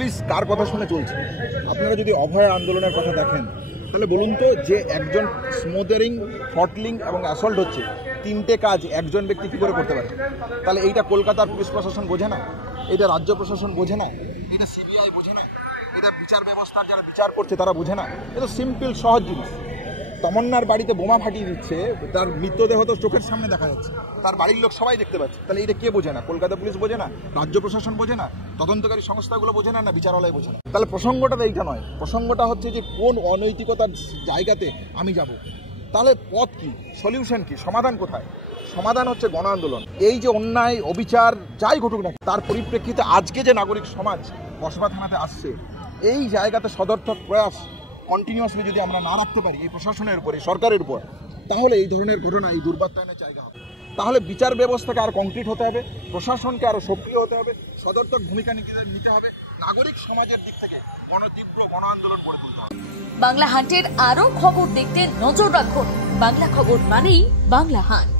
Police কার কথা শুনে চলছে? আপনারা যদি অভয় আন্দোলনের কথা দেখেন তাহলে বলুন তো, যে একজন স্মোদারিং, থ্রটলিং এবং অ্যাসল্ট হচ্ছে, তিনটে কাজ একজন ব্যক্তি কী করে করতে পারে? তাহলে এইটা কলকাতার পুলিশ প্রশাসন বোঝে না? এটা রাজ্য প্রশাসন বোঝে না? এটা সিবিআই বোঝে না? এটা বিচার ব্যবস্থার যারা বিচার করছে তারা বোঝে না? এটা সিম্পল সহজ জিনিস। তমন্নার বাড়িতে বোমা ফাটিয়ে দিচ্ছে, তার মৃতদেহ তো চোখের সামনে দেখা যাচ্ছে, তার বাড়ির লোক সবাই দেখতে পাচ্ছে। তাহলে এটা কে বোঝে না? কলকাতা পুলিশ বোঝে না? রাজ্য প্রশাসন বোঝে না? তদন্তকারী সংস্থাগুলো বোঝে না? না বিচারালয় বোঝে না? তাহলে প্রসঙ্গটা এইটা নয়, প্রসঙ্গটা হচ্ছে যে কোন অনৈতিকতার জায়গাতে আমি যাব। তাহলে পথ কি, সলিউশন কি, সমাধান কোথায়? সমাধান হচ্ছে গণ আন্দোলন। এই যে অন্যায়, অবিচার যাই ঘটুক না, তার পরিপ্রেক্ষিতে আজকে যে নাগরিক সমাজ কসবা থানাতে আসছে, এই জায়গাতে সদর্থক প্রয়াস কন্টিনিউয়াসলি যদি আমরা না রাখতে পারি এই প্রশাসনের উপরে, সরকারের উপর, তাহলে এই ধরনের ঘটনা, এই দুর্বাত্যায়নের জায়গা হবে। তাহলে বিচার ব্যবস্থাকে আরো কংক্রিট হতে হবে, প্রশাসনকে আরো সক্রিয় হতে হবে, সদর্থক ভূমিকা নিতে হবে, নাগরিক সমাজের দিক থেকে তীব্র গণ আন্দোলন গড়ে তুলতে হবে। বাংলা হান্টের আরো খবর দেখতে নজর রাখুন। বাংলা খবর মানেই বাংলা হান্ট।